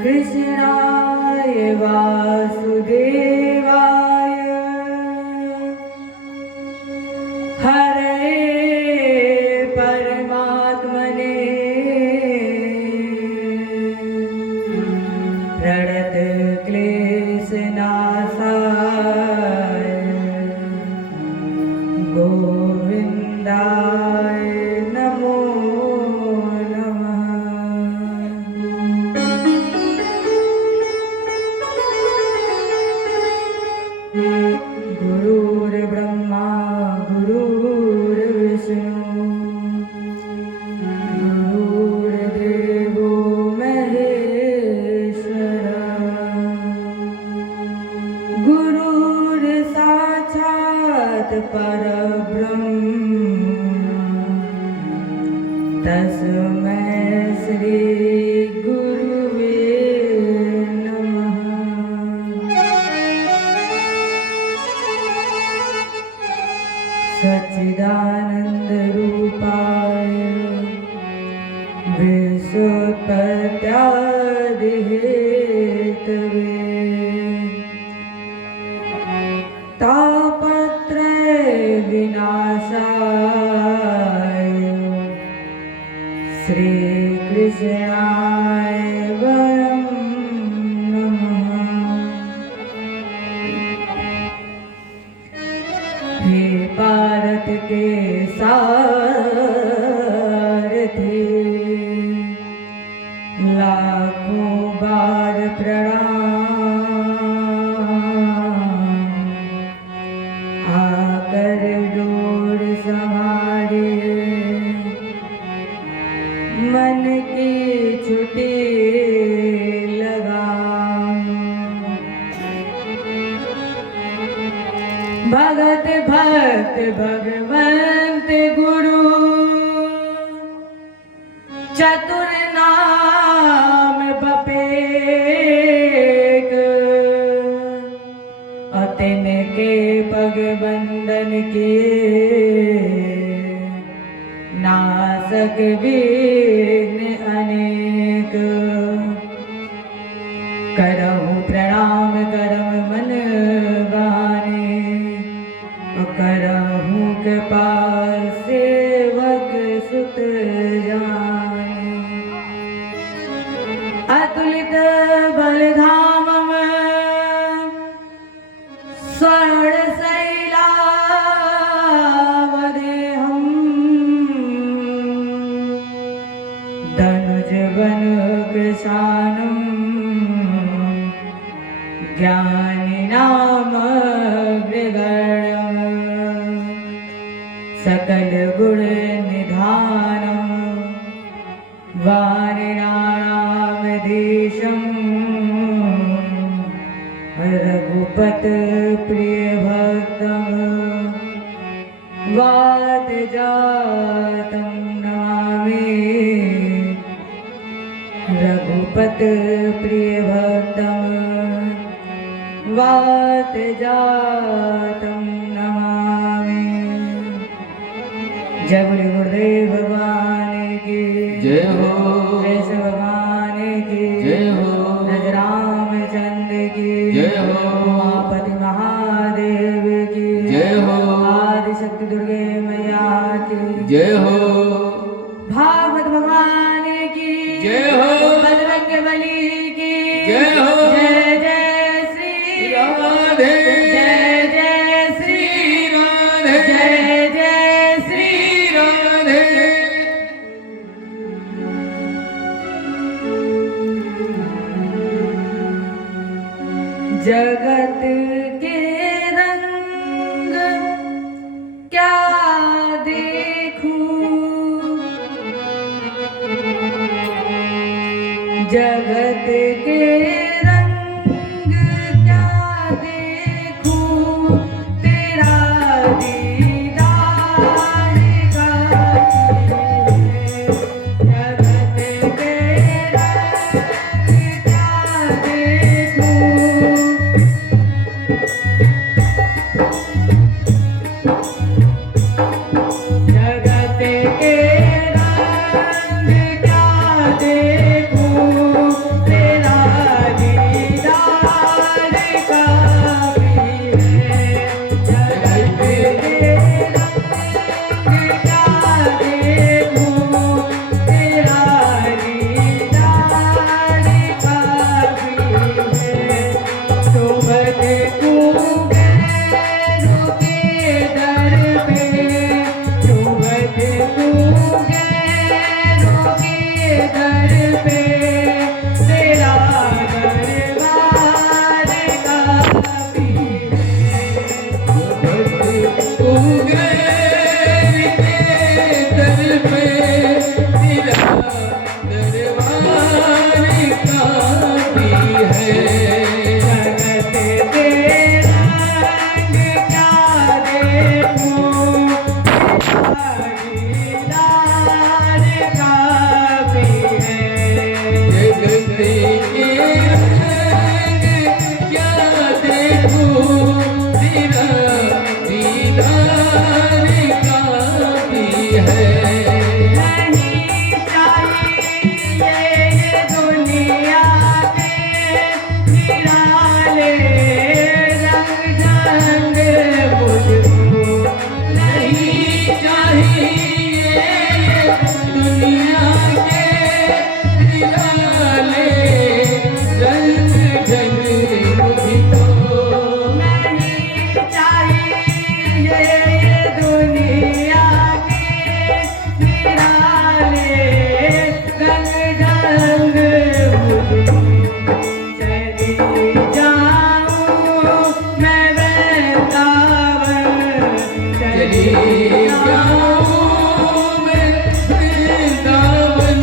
कृष्णाय वासुदेवाय हरे परमात्मने प्रणतक्लेशनाशाय गोविन्दाय नमो गुरुर्ब्रह्मा गुरुर्विष्णु गुरुर्देवो महेश्वर गुरुर्साक्षात् परब्रह्म तस्मै श्री गुरुवे सच्चिदानंद रूपाय विश्वोत्पत्त्यादिहेतवे तापत्रय विनाशाय श्री कृष्णाय वयं नमः। हे भारत के सारथी लाखों बार प्रणाम। आकर डोर संभालिए मन की छुट्टी लगाम। भगत भक्त भगवंत गुरु चतुर नाम बपेक अतिन के पग बंदन किए नासक विघ्न अनेक। करहु प्रणाम करम मन बाने करहु कृपा सेवक सुत जाने। अतुलित बलधामम स्वर्ण शैलावदेहम् धनुज बन कृशानम् ज्ञानी नाम सकल गुण निधानम वारिणानामधीशं रघुपत प्रिय भक्तम वातजातं नमामि। रघुपत प्रिय भक्तम वातजातं नमामि। जय बोले गुरुदेव भगवान की जय हो। कृष्ण भगवान की जय हो। रामचंद्र की जय हो। उमापति महादेव की जय हो। आदिशक्ति दुर्गे मैया की जय हो। भागवत भगवान की जय हो। बजरंग बली की जय हो। जय जय श्री राधे। जय जय श्री राधे। जय जय श्री राधे। जगत के रंग क्या देखूं जगत के रंग क्या देखूं तेरा दीदार काफी है। जगत के रंग क्या देखूं जगत दुनिया के निराले रंग ढंग मुझको नहीं चाहिए ये दुनिया के निराले रंग ढंग मुझको चली जाऊं मैं वृंदावन चली जाऊं मैं वृंदावन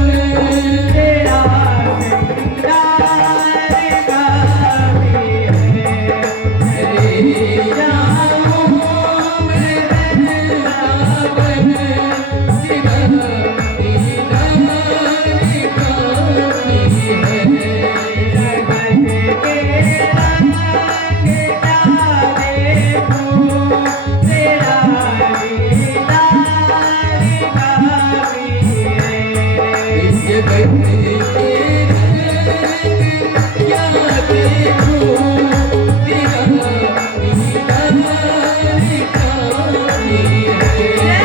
तेरा सिंगार काफी है चली जाऊं मैं वृंदावन तेरा दीदार काफी है जगत के रंग क्या देखूं तेरा दीदार काफी है इस जगत के रंग क्या देखूं तेरा दीदार काफी है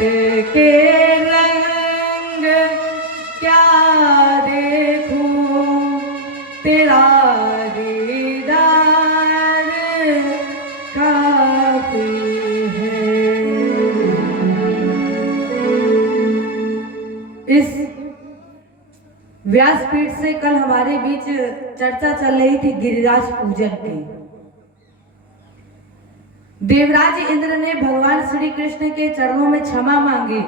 के रंग क्या देखूं, तेरा दीदार काफी है। इस व्यासपीठ से कल हमारे बीच चर्चा चल रही थी गिरिराज पूजन की। देवराज इंद्र ने भगवान श्री कृष्ण के चरणों में क्षमा मांगी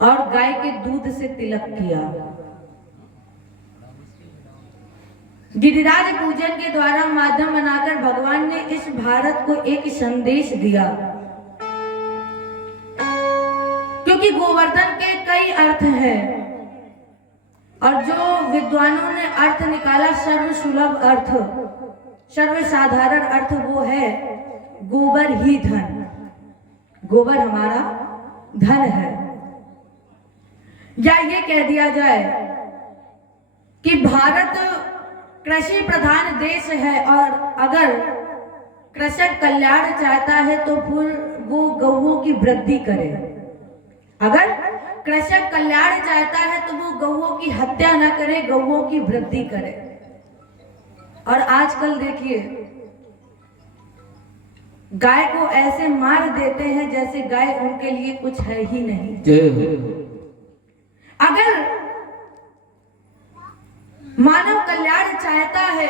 और गाय के दूध से तिलक किया। गिरिराज पूजन के द्वारा माध्यम बनाकर भगवान ने इस भारत को एक संदेश दिया, क्योंकि गोवर्धन के कई अर्थ हैं और जो विद्वानों ने अर्थ निकाला सर्व सुलभ अर्थ, सर्व साधारण अर्थ वो है गोबर ही धन। गोबर हमारा धन है। या ये कह दिया जाए कि भारत कृषि प्रधान देश है और अगर कृषक कल्याण चाहता है तो फिर वो गौओं की वृद्धि करे। अगर कृषक कल्याण चाहता है तो वो गौओं की हत्या न करे, गौओं की वृद्धि करे। और आजकल देखिए गाय को ऐसे मार देते हैं जैसे गाय उनके लिए कुछ है ही नहीं। अगर मानव कल्याण चाहता है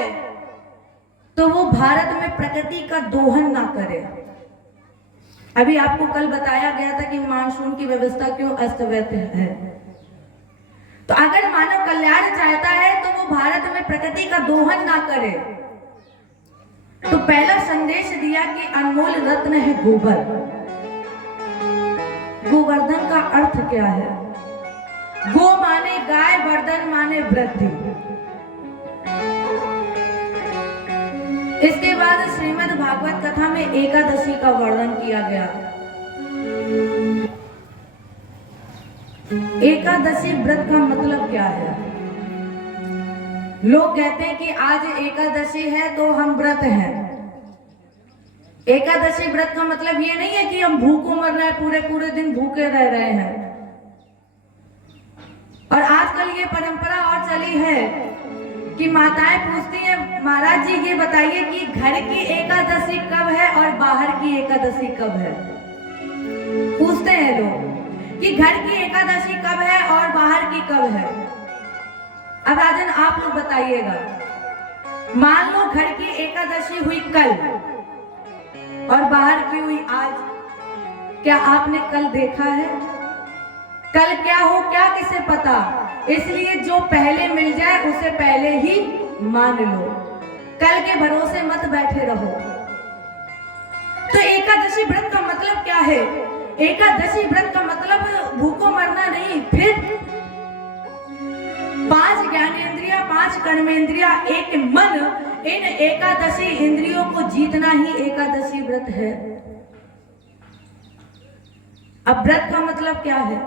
तो वो भारत में प्रकृति का दोहन ना करे। अभी आपको कल बताया गया था कि मानसून की व्यवस्था क्यों अस्त व्यस्त है। तो अगर मानव कल्याण चाहता है तो वो भारत में प्रकृति का दोहन ना करे। तो पहला संदेश दिया कि अनमोल रत्न है गोबर। गोवर्धन का अर्थ क्या है? गो माने गाय, वर्धन माने वृद्धि। इसके बाद श्रीमद् भागवत कथा में एकादशी का वर्णन किया गया। एकादशी व्रत का मतलब क्या है? लोग कहते हैं कि आज एकादशी है तो हम व्रत हैं। एकादशी व्रत का मतलब ये नहीं है कि हम भूखों मर रहे हैं, पूरे पूरे दिन भूखे रह रहे हैं। और आजकल ये परंपरा और चली है कि माताएं पूछती हैं, महाराज जी ये बताइए कि घर की एकादशी कब है और बाहर की एकादशी कब है। पूछते हैं लोग कि घर की एकादशी कब है और बाहर की कब है। अब राजन आप लोग बताइएगा, मान लो घर की एकादशी हुई कल और बाहर की हुई आज, क्या आपने कल देखा है? कल क्या हो क्या किसे पता। इसलिए जो पहले मिल जाए उसे पहले ही मान लो, कल के भरोसे मत बैठे रहो। तो एकादशी व्रत का मतलब क्या है? एकादशी व्रत का मतलब भूखों मरना नहीं, फिर 5 ज्ञानेंद्रिया, 5 कर्मेंद्रिया, एक मन, इन एकादशी इंद्रियों को जीतना ही एकादशी व्रत है। अब व्रत का मतलब क्या है?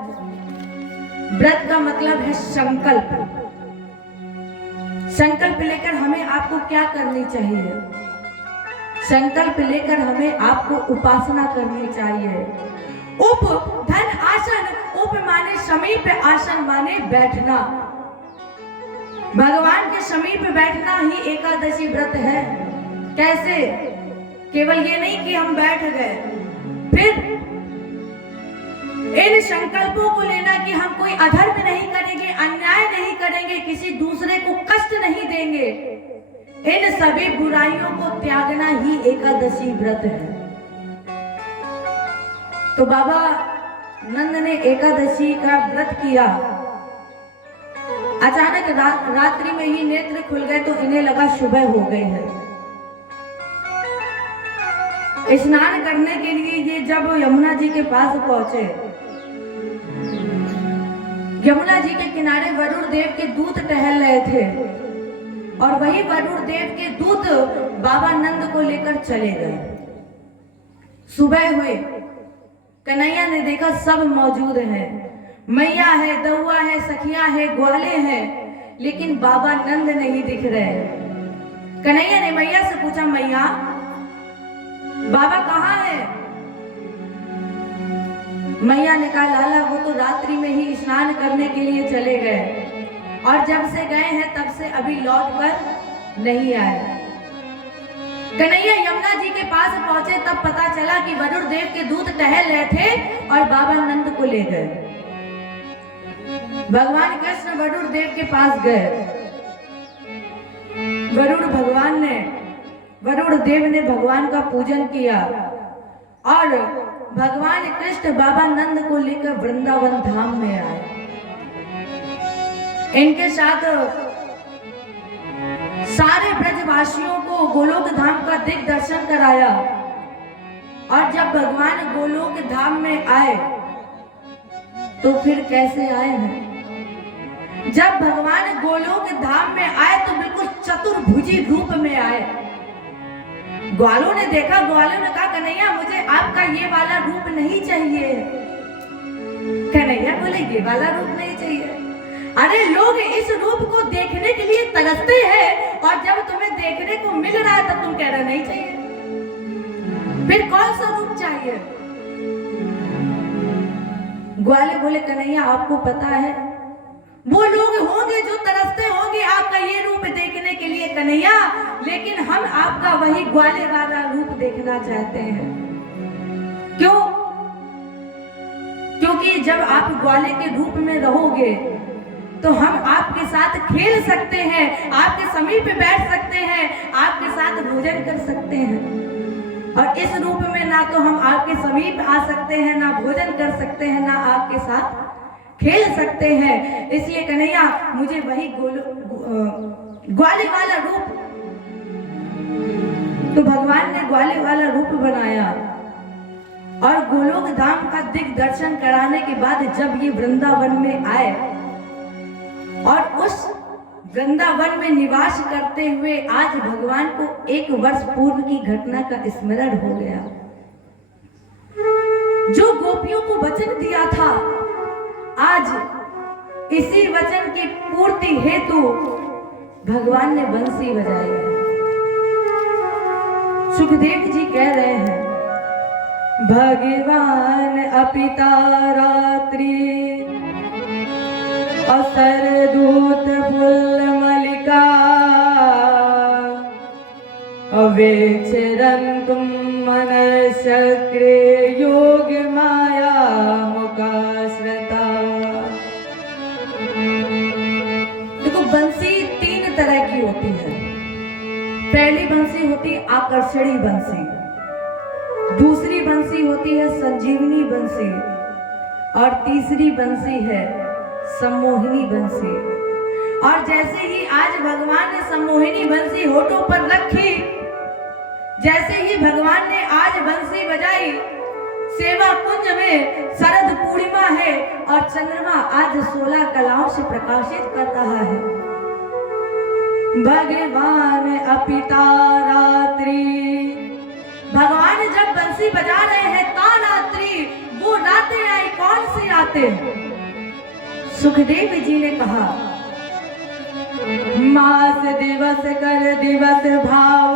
व्रत का मतलब है संकल्प। संकल्प लेकर हमें आपको क्या करनी चाहिए? संकल्प लेकर हमें आपको उपासना करनी चाहिए। उप धन आसन, उप माने समीप, आसन माने बैठना। भगवान के समीप बैठना ही एकादशी व्रत है। कैसे? केवल ये नहीं कि हम बैठ गए, फिर इन संकल्पों को लेना कि हम कोई अधर्म नहीं करेंगे, अन्याय नहीं करेंगे, किसी दूसरे को कष्ट नहीं देंगे। इन सभी बुराइयों को त्यागना ही एकादशी व्रत है। तो बाबा नंद ने एकादशी का व्रत किया। अचानक रात्रि में ही नेत्र खुल गए तो इन्हें लगा सुबह हो गई है। स्नान करने के लिए ये जब यमुना जी के पास पहुंचे, यमुना जी के किनारे वरुण देव के दूत टहल रहे थे और वही वरुण देव के दूत बाबा नंद को लेकर चले गए। सुबह हुई, कन्हैया ने देखा सब मौजूद हैं, मैया है, दउआ है, सखिया है, ग्वाले हैं, लेकिन बाबा नंद नहीं दिख रहे। कन्हैया ने मैया से पूछा, मैया बाबा कहाँ है? मैया ने कहा लाला वो तो रात्रि में ही स्नान करने के लिए चले गए और जब से गए हैं तब से अभी लौट कर नहीं आए। कन्हैया यमुना जी के पास पहुंचे तब पता चला कि वरुण देव के दूत टहल रहे थे और बाबा नंद को ले गए। भगवान कृष्ण वरुण देव के पास गए। वरुण देव ने भगवान का पूजन किया और भगवान कृष्ण बाबा नंद को लेकर वृंदावन धाम में आए। इनके साथ सारे ब्रजवासियों को गोलोक धाम का दिग्दर्शन कराया और जब भगवान गोलोक धाम में आए तो फिर कैसे आए हैं? जब भगवान गोलोक धाम में आए तो बिल्कुल चतुर्भुजी रूप में आए। ग्वालों ने देखा, ग्वालों ने कहा कन्हैया मुझे आपका ये वाला रूप नहीं चाहिए। कन्हैया बोले ये वाला रूप नहीं चाहिए। अरे लोग इस रूप को देखने के लिए तरसते हैं और जब तुम्हें देखने को मिल रहा है तब तुम कह रहे नहीं चाहिए, फिर कौन सा रूप चाहिए? ग्वाले बोले कन्हैया आपको पता है वो लोग होंगे जो तरसते होंगे आपका ये रूप देखने के लिए कन्हैया, लेकिन हम आपका वही ग्वाले वाला रूप देखना चाहते हैं। क्यों? क्योंकि जब आप ग्वाले के रूप में रहोगे तो हम आपके साथ खेल सकते हैं, आपके समीप बैठ सकते हैं, आपके साथ भोजन कर सकते हैं। और इस रूप में ना तो हम आपके समीप आ सकते हैं, ना भोजन कर सकते हैं, ना आपके साथ खेल सकते हैं। इसलिए कन्हैया मुझे वही ग्वाले वाला रूप। तो भगवान ने ग्वाले वाला रूप बनाया और गोलोक धाम का दिग्दर्शन कराने के बाद जब ये वृंदावन में आए और उस वृंदावन में निवास करते हुए आज भगवान को 1 वर्ष पूर्व की घटना का स्मरण हो गया। जो गोपियों को वचन दिया था आज इसी वचन की पूर्ति हेतु भगवान ने बंसी बजाई है। सुखदेव जी कह रहे हैं भगवान अपिता रात्रि असर दूत फुल मलिका अवेक्षरन्तुं मनश्चक्रे योग माया मुकाश्रिता। देखो बंसी 3 तरह की होती है। पहली बंसी होती है आकर्षणी बंसी, दूसरी बंसी होती है संजीवनी बंसी और तीसरी बंसी है सम्मोहिनी बंसी। और जैसे ही आज भगवान ने सम्मोहिनी बंसी होठों पर रखी, जैसे ही भगवान ने आज बंसी बजाई, सेवा कुंज में शरद पूर्णिमा है और चंद्रमा आज 16 कलाओं से प्रकाशित कर रहा है। भगवान अपिता रात्रि, भगवान जब बंसी बजा रहे हैं ता रात्रि, वो रातें आई, कौन सी रातें? सुखदेव जी ने कहा मास दिवस कर दिवस भाव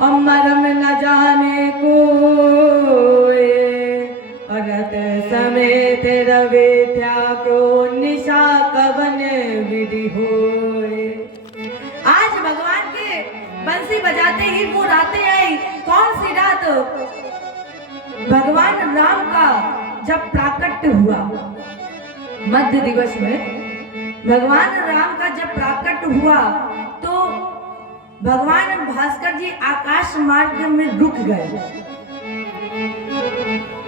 और मरम न जाने को, अरत समेत रवे त्यागो निशा कवन विधि होए। आज भगवान के बंसी बजाते ही वो रातें आई। कौन सी रात? भगवान राम का जब प्राकट्य हुआ, मध्य दिवस में भगवान राम का जब प्राकट्य हुआ तो भगवान भास्कर जी आकाश मार्ग में रुक गए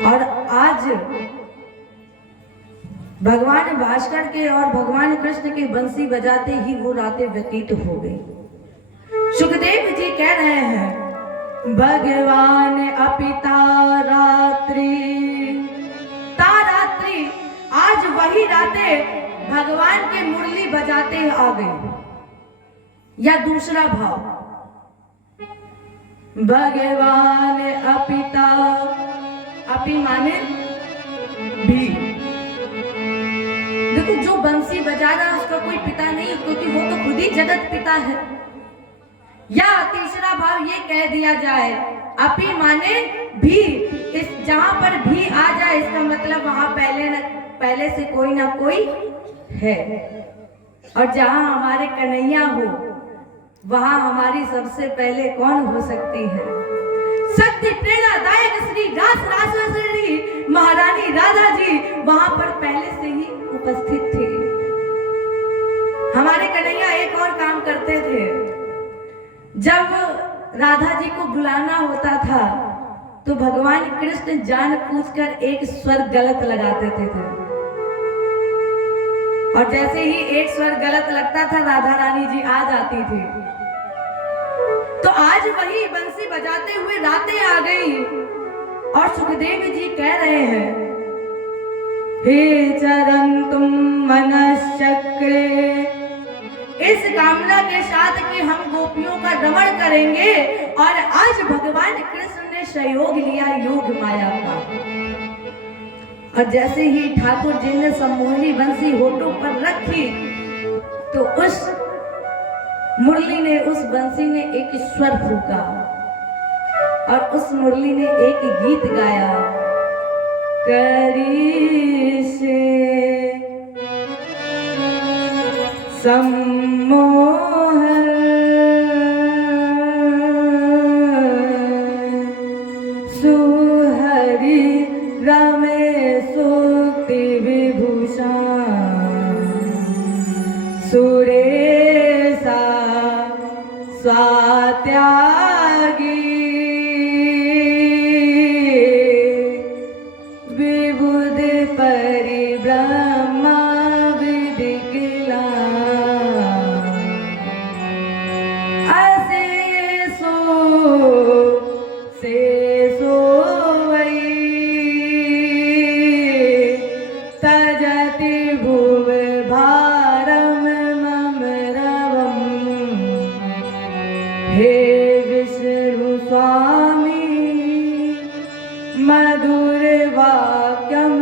और आज भगवान भास्कर के और भगवान कृष्ण के बंसी बजाते ही वो रातें व्यतीत हो गई। सुखदेव जी कह रहे हैं भगवान अपिता रात्रि, ता रात्रि, आज वही रातें भगवान के मुरली बजाते आ गई। या दूसरा भाव भगवान अपिता, अपि माने भी। देखो जो बंसी बजा रहा है उसका कोई पिता नहीं, क्योंकि वो तो खुद ही जगत पिता है। या तीसरा भाव ये कह दिया जाए अपि माने भी, इस जहाँ पर भी आ जाए इसका मतलब वहाँ पहले से कोई ना कोई है। और जहाँ हमारे कन्हैया हो वहाँ हमारी सबसे पहले कौन हो सकती है? सत्य प्रेरणादायक श्री रास राजेश्वरी महारानी राधा जी वहाँ पर पहले से ही उपस्थित थे। हमारे कन्हैया एक और काम करते थे, जब राधा जी को बुलाना होता था तो भगवान कृष्ण जानबूझकर एक स्वर गलत लगा देते थे, और जैसे ही एक स्वर गलत लगता था राधा रानी जी आ जाती थी। तो आज वही बंसी बजाते हुए रातें आ गई और सुखदेव जी कह रहे हैं, हे चरण तुम मनश्चक्रे, इस कामना के साथ कि हम गोपियों का रमण करेंगे। और आज भगवान कृष्ण ने सहयोग लिया योग माया का, और जैसे ही ठाकुर जी ने सम्मोहनी बंसी होठों पर रखी तो उस मुरली ने, उस बंसी ने एक स्वर फूका और उस मुरली ने एक गीत गाया, करी से सम्मोहन सुहरि रमे सुक्ति विभूषण सुरेशा स्वात्यागी विबुध परिब्रह्मा विदिकिला अशेषो शेषो वै तजति भुव भारम मम रवम्। हे विष्णु स्वामी मधुर वाक्यम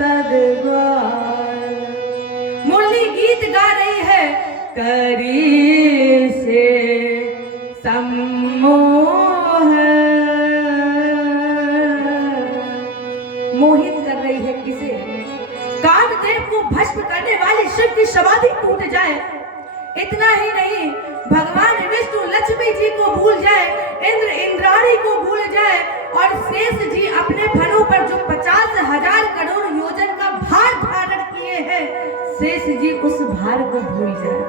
तद्वार। मुरली गीत गा रही है, करी से सम्मोहन, मोहित कर रही है किसे? कामदेव को भस्म करने वाली शिव की समाधि टूट जाए। इतना ही नहीं, भगवान विष्णु लक्ष्मी जी को भूल जाए, इंद्र इंद्राणी को भूल जाए, और शेष जी अपने फलों पर जो 50,000 करोड़ योजन का भार धारण किए हैं, शेष जी उस भार को भूल जाए।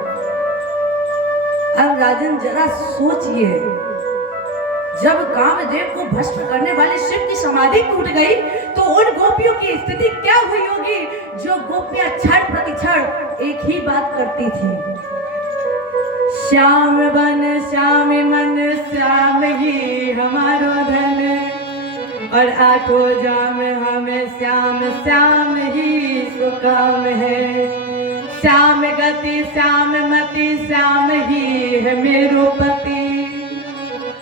अब राजन जरा सोचिए, जब कामदेव को भस्म करने वाले शिव की समाधि टूट गई तो उन गोपियों की स्थिति क्या हुई होगी, जो गोपियां क्षण प्रति क्षण एक ही बात करती थी, श्याम बन श्याम मन श्याम ही हमारो धन, और आठों जाम हमें श्याम श्याम ही सुकाम है, श्याम गति श्याम मति श्याम ही है मेरो पति।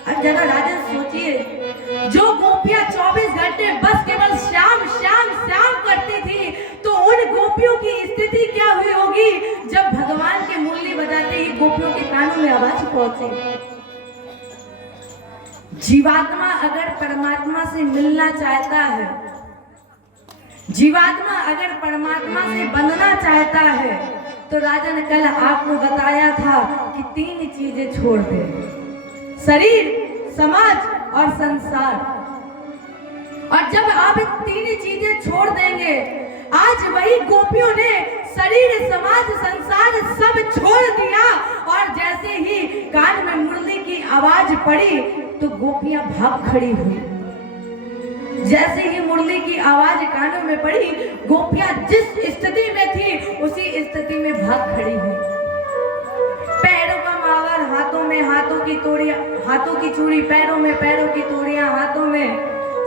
अब जरा राजन सोचिए, जो गोपियां 24 घंटे बस केवल श्याम श्याम श्याम करती थी, तो उन गोपियों की स्थिति क्या हुई होगी जब भगवान के मुरली बजाते ही गोपियों के कानों में आवाज पहुंचे। जीवात्मा अगर परमात्मा से मिलना चाहता है, जीवात्मा अगर परमात्मा से बंधना चाहता है, तो राजन कल आपको बताया था कि 3 चीजें छोड़ दे, शरीर, समाज और संसार। और जब आप 3 चीजें छोड़ देंगे, आज वही गोपियों ने शरीर, समाज, संसार सब छोड़ दिया, और जैसे ही कान में मुरली की आवाज पड़ी तो गोपियां भाग खड़ी हुई। जैसे ही मुरली की आवाज कानों में पड़ी, गोपियां जिस स्थिति में थी उसी स्थिति में भाग खड़ी हुई। पैरों का मावर, हाथों में हाथों की तोड़ियां, हाथों की चूड़ी, पैरों में पैरों की तोड़ियां, हाथों में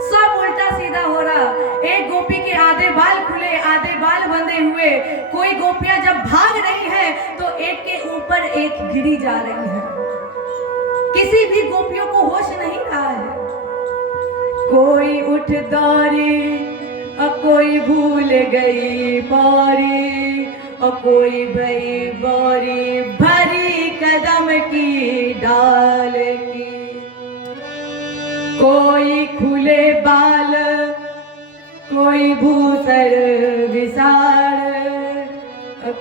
सब उल्टा सीधा हो रहा। एक गोपी के आधे बाल खुले, आधे बाल बंधे हुए। कोई गोपियां जब भाग रही है तो एक के ऊपर एक गिरी जा रही है। किसी भी गोपियों को होश नहीं रहा है। कोई उठ दौड़ी और कोई भूल गई पौड़ी, और कोई भई बौरी भरी कदम की डाल की। कोई खुले बाल कोई भूसर विसार,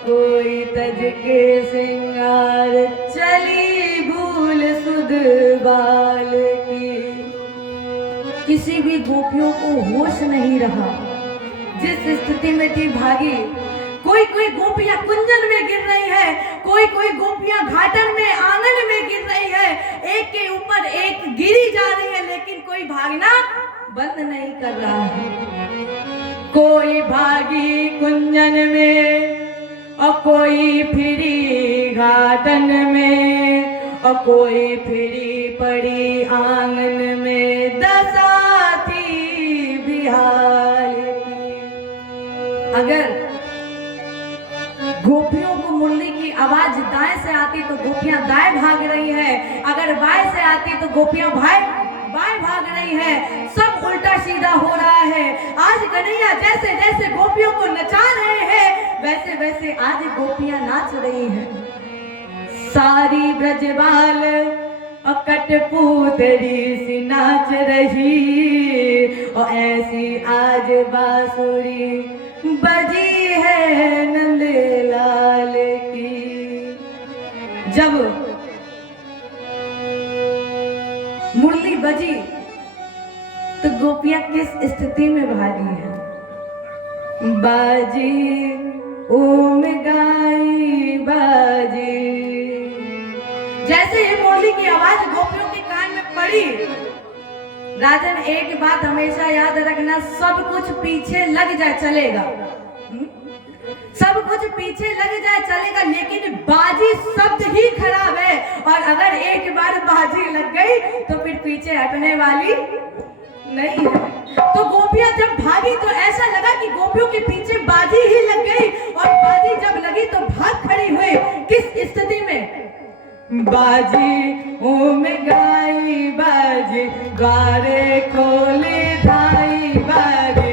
कोई तज के सिंगार, चली भूल सुध बाल की। किसी भी गोपियों को होश नहीं रहा, जिस स्थिति में थी भागी। कोई कोई गोपियां कुंजन में गिर रही है, कोई कोई गोपियां घाटन में आंगन में गिर रही है, एक के ऊपर एक गिरी जा रही है, लेकिन कोई भागना बंद नहीं कर रहा है। कोई भागी कुंजन में और कोई फिरी घाटन में और कोई फिरी पड़ी आंगन में, दशा थी बिहार की। अगर गोपियों को मुरली की आवाज दाएं से आती तो गोपियां दाएं भाग रही है, अगर बाएं से आती तो गोपियां बाएं भाग रही है। सब उल्टा सीधा हो रहा है। आज कन्हैया जैसे जैसे गोपियों को नचा रहे हैं, वैसे वैसे आज गोपियां नाच रही हैं। सारी ब्रजबाल और कठपुतली सी नाच रही, और ऐसी आज बांसुरी बजी है नंदलाल की। जब मुरली बजी तो गोपियां किस स्थिति में भागी है। बाजी ओम गाई बाजी, जैसे ही मुरली की आवाज गोपियों के कान में पड़ी, राजन एक बात हमेशा याद रखना, सब कुछ पीछे लग जाए चलेगा, सब कुछ पीछे लग जाए चलेगा, लेकिन बाजी शब्द ही खराब है। और अगर एक बार बाजी लग गई तो फिर पीछे हटने वाली नहीं है। तो गोपियां जब भागी तो ऐसा लगा कि गोपियों के पीछे बाजी ही लग गई, और बाजी जब लगी तो भाग खड़ी हुई। किस स्थिति में? बाजी ओम गाई बाजी, द्वारे खोले धाई बाजी,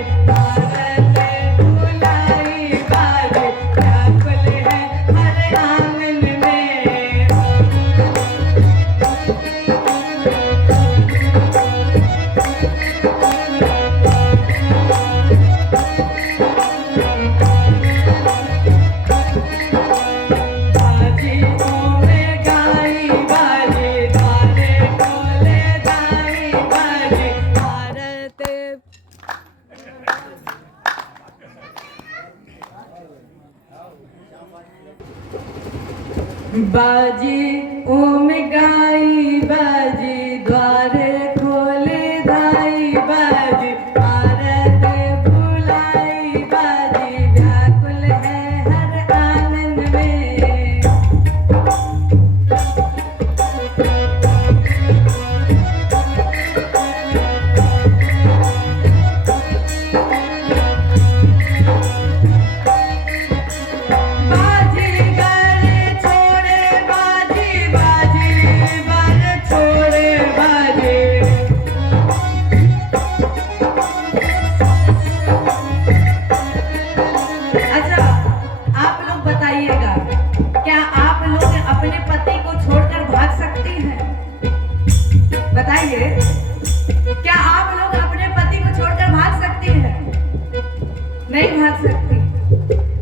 बाजी ओम गाई बाजी, द्वारे खोले धाई बाजी, भारत बुलाई बाजी, व्याकुल है हर आंगन में। क्या आप लोग अपने पति को छोड़कर भाग सकती हैं? नहीं भाग सकती।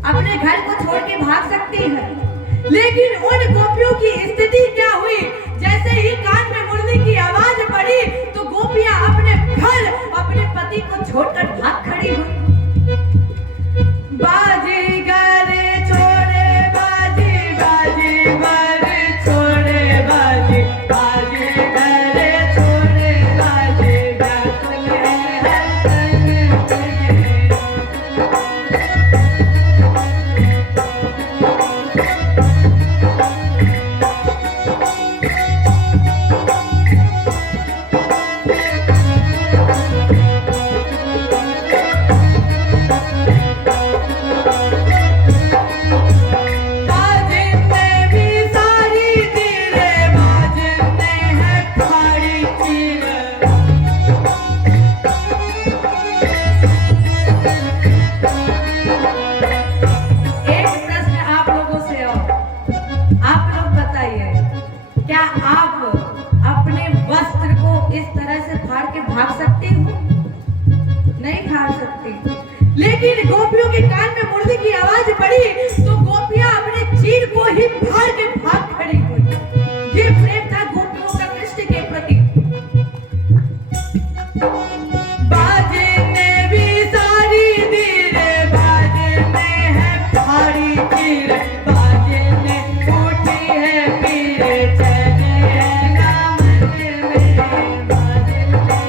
अपने घर को छोड़ के भाग सकती हैं, लेकिन उन गोपियों की स्थिति क्या हुई? जैसे ही कान में मुरली की आवाज पड़ी तो गोपियां अपने घर, अपने पति को छोड़कर भाग खड़ी हुई। बाजी गारे छोड़े बाजी, बाजी गारे छोड़े बाजी, बाजी गारे छोड़े बाजी, व्याकुल है हर तन में। कान में मुर्दी की आवाज पड़ी तो गोपियां अपने चीर को ही फाड़ के भाग खड़ी हुई। ये प्रेम था गोपियों का कृष्ण के प्रति। बाजे ने भी सारी दी रे, बाजे ने है फाड़ी चीर, बाजे ने उठी है पीर, चले है नाम में बाजे ने।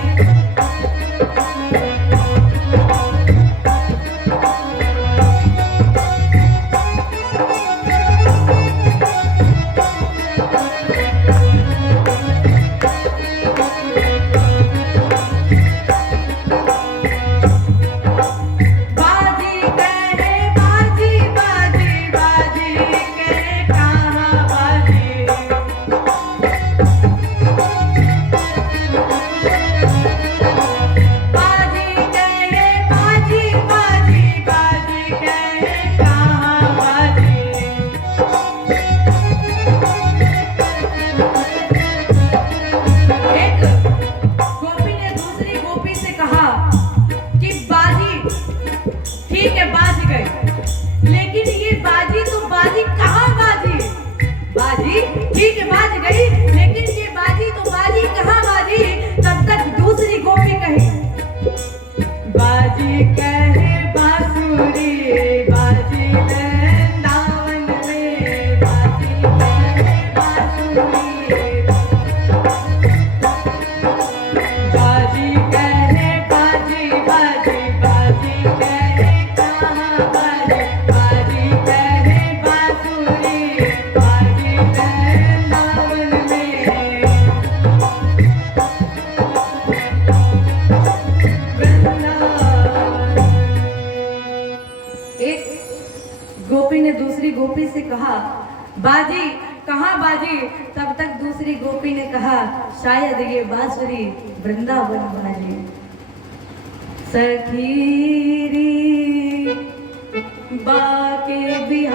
बाजी कहे बाजी बाजी बाजी कहे कहाँ बाजी। बाजी कहे बाजी बाजी बाजी कहे कहाँ बाजी। एक गोपी ने दूसरी गोपी से कहा कि बाजी ठीक है बाज गई, लेकिन ये बाजी तो बाजी कहाँ बाजी। बाजी ठीक है बाज गई, लेकिन ये बाजी तो बाजी कहाँ बाजी। तब तक दूसरी गोपी कही बाजी कहे बांसुरी, बाजी वृंदावन में, बाजी कहे बांसुरी। बाजी कहे बाजी बाजी बाजी कहे कहाँ बाजी, बाजी कहे बांसुरी, बाजी वृंदावन में, वृंदावन। एक गोपी ने दूसरी गोपी से कहा बाजी कहाँ बाजी। तब तक दूसरी गोपी ने कहा शायद ये बांसुरी वृंदावन बाजी। सखीरी बाके बिहारी